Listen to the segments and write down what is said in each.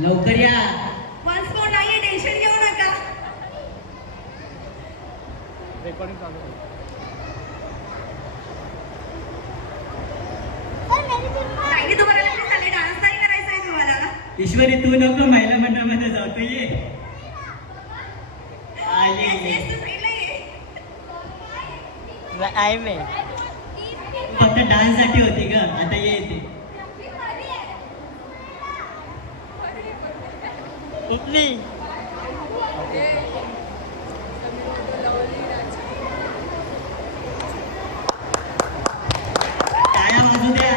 लवकर या. Once more नाहीये, टेन्शन घेऊ नका. रेकॉर्डिंग चालू आहे. नाही तुम्हाला लगेच चालले, डान्स नाही करायचा आहे तुम्हाला. ईश्वरी तू नको, महिला मंडळामध्ये जातो ये. आली. Yes, तू साईडला ये. आहे मी. फक्त डान्स साठी होती ग, आता ये इथे. कुठली? टाळ्या वाजू द्या.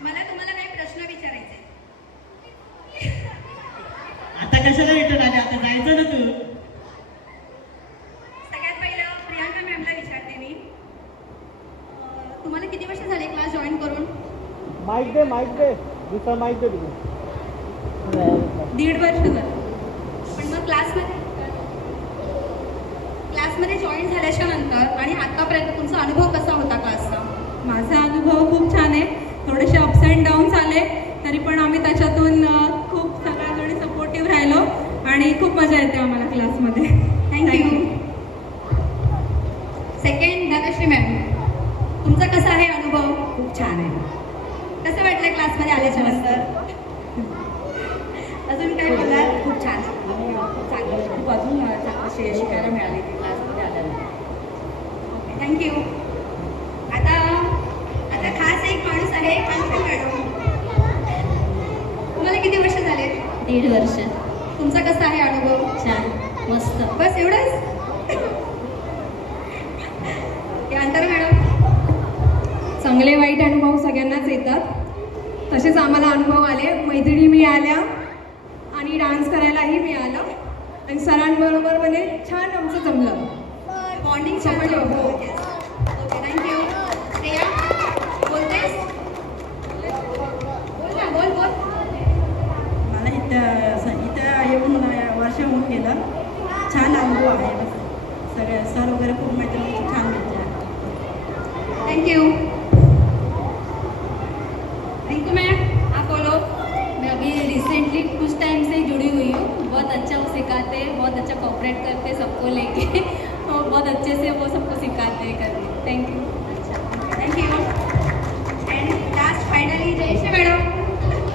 मला तुम्हाला काही प्रश्न विचारायचे. आता कशाला रिटर्न आले, आता जायचं ना तू. सगळ्यात पहिलं प्रियांका मॅमला विचारते मी. तुम्हाला किती वर्ष झाले क्लास जॉईन करून? माईक दे, माईक दे. दुसरा माईक दे तुम्ही. 1.5 वर्ष झालं. पण मग क्लासमध्ये जॉईन झाल्याच्या नंतर आणि आतापर्यंत तुमचा अनुभव कसा होता क्लासचा? माझा अनुभव खूप छान आहे. थोडेसे अप्स अँड डाऊन्स आले तरी पण आम्ही त्याच्यातून खूप सगळ्याजणी सपोर्टिव्ह राहिलो आणि खूप मजा येते आम्हाला क्लासमध्ये. थँक्यू. सेकंड धनश्री मॅम, तुमचा कसा आहे अनुभव? खूप छान आहे. कसं वाटलं क्लासमध्ये आल्याच्या नंतर? अजून काय बोलाल? खूप छान. आणि खूप चांगलं, खूप अजून चांगलं शिकायला मिळाले क्लासमध्ये आल्यानंतर. थँक्यू. आता खास एक माणूस आहे, कांचन मॅडम. तुम्हाला किती वर्ष झाले? 1.5 वर्ष. तुमचा कसा आहे अनुभव? छान, मस्त. बस एवढंच? अंतर मॅडम, चांगले वाईट अनुभव सगळ्यांनाच येतात. तसेच आम्हाला अनुभव आले, मैत्रिणी मिळाल्या आणि डान्स करायलाही मिळालं आणि सरांबरोबर म्हणजे छान आमचं जमलं. बॉन्डिंग समजलं. Okay, thank you. श्रेया बोलतेस? बोल ना, बोल. मला इथं येऊन वर्ष होऊन गेलं. छान अनुभव आहे. सगळ्या सर वगैरे खूप मैत्रिणी छान भेटल्या. Thank you ma'am. आप बोलो. मैं अभी रिसेंटली कुछ टाइम से जुड़ी हुई हूँ. बहुत अच्छा वो सिखाते हैं, बहुत अच्छा कोऑपरेट करते हैं सबको लेके और बहुत अच्छे से वो सबको सिखाते हैं करके. Thank you. Thank you. And last finally Jayashree madam.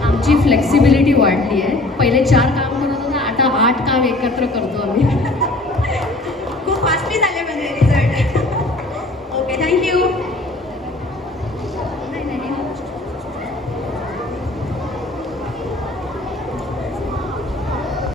आमची फ्लेक्सिबिलिटी वाढली आहे. पहिले 4 काम करत होतो, आता 8 काम एकत्र करतो आम्ही.